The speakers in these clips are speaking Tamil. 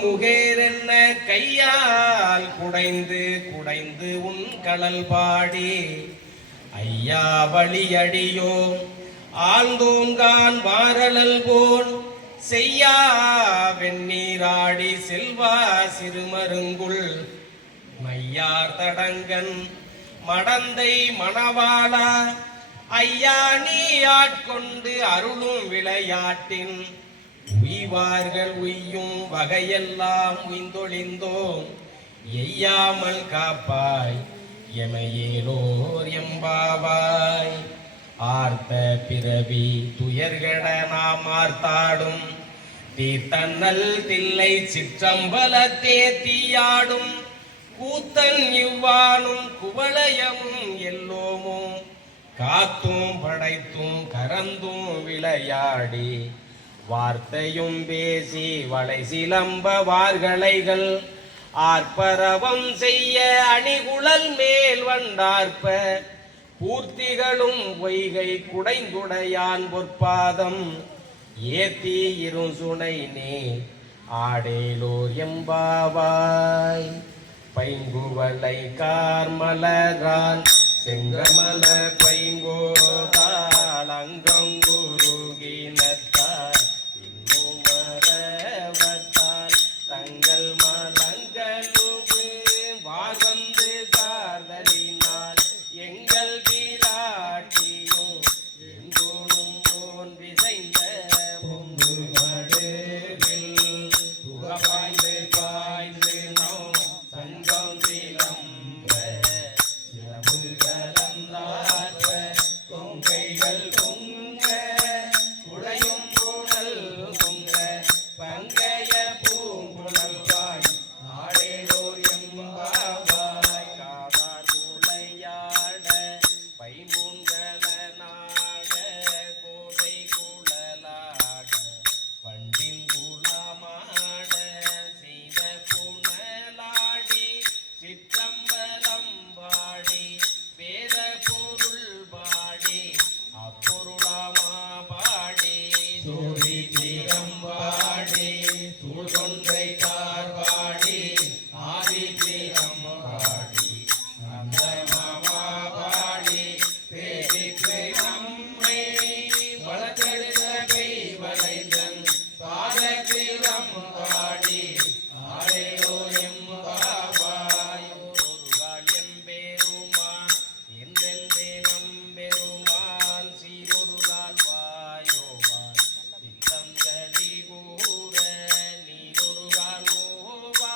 முகேரென்ன கையால் குடைந்து குடைந்து உன் கடல் பாடி ஐயா வழியடியோ ஆழ்ந்தோங்கான் மாறலல் போல் செய்யா வெண்ணீராடி செல்வா சிறுமருங்குள் மையார் தடங்கன் மடந்தை மணவாளா ஐயா நீ ஆட்கொண்டு அருளும் விளையாட்டின் உய்வார்கள் உய்யும் வகையெல்லாம் உய்ந்தொழிந்தோம் எய்யாமல் காப்பாய் எமையேலோர் எம்பாவாய். ஆர்த்த பிறவி துயர்கட நாம் ஆர்த்தாடும் தீத்தன்னல் தில்லை சிற்றம்பலத்தே தீயாடும் கூத்தன் இவ்வானும் குவளையமும் எல்லோமும் காத்தும் படைத்தும் கரந்தும் விளையாடி வார்த்தையும் பேசி வளை சிலம்ப வார்களைகள் ஆர்ப்பரவம் செய்ய அணிகுழல் மேல் வண்டார்ப்ப பூர்த்திகளும் பொய்கை குடைந்துடையான் பொற்பாதம் ஏத்தி இருசுனை நே ஆடேலோர் எம்பாவாய். பைங்குவலை கார்மலரால் செங்கமல பைங்கோதால் அங்கங்குருகினத்தால் இன்னும் மரவத்தால் தங்கள் மலங்களுவு வாகந்து சார்தலினால் எங்கள் பிராட்டியும் எங்கோனும் போன் விசைந்த பொங்கு மடுவில் புகவாய்ந்து பாய்ந்து நம் சங்கம் சிலம்ப சிலம்பு கலந்தார்ப்ப கொங்கைகள் பொங்க குடையும் புனல் பொங்க பங்கைய பூங்குழல் வாய் ஆடேலோர் எம்பாவாய். காதார் குளையாட பைம்பூங்கல நாட கோதை குழலாட பண்டின் குலமாட செய்த புனலாடி சிற்றம்பலம் பாடி வேத பொருள் பாடி அப்பொருளாமா பாடி சோதி திறம்பாடி சூழ்கொன்றை கார்பாடி ஆதி திறம்பாடி அந்த மாமா பாடி பேதி நம்மை வளர்த்தெடுத்த கை வளைந்தன் பாதத்திரம் பாடி ஆடேலோர் எம்பாவாய். ஒருகால் எம்பெருமான் என்றென்றே நம்பெருமான் சீரொருகால் வாயோவான் சித்தம் கலி கூற நீரொருகால் ஓவா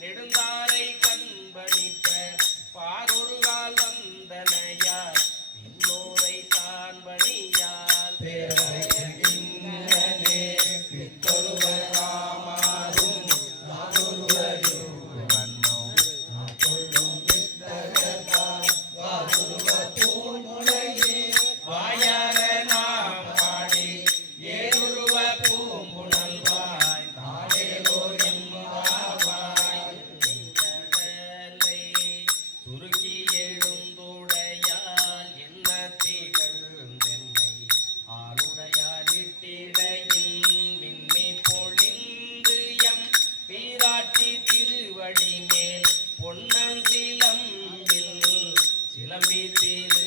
நெடுந்தாரை கண்பணித்த பாரொருகால் வந்தனையால் இன்னோரை தான் பணியால் பேரறிஞனே பித்தொருவர் ராமாரும் நானொருவரும் வண்ணம் நாட்கொள்ளும் பித்தகத்தால் வாசுருவ பூங்குழையே வாயார நாம் பாடி ஏருருவ பூங்குணல் வாய் தாடேலோர் எம்பாவாய். கடலை சுருக்கி எழுந்துடையால் என்ன திகழ்ந்தென்னை ஆளுடையால் இட்டிடையில் மின்னி பொழிந்து எம் பீராட்டி திருவடி மேல் பொன்னஞ்சிலம்பில் சிலம்பி திரு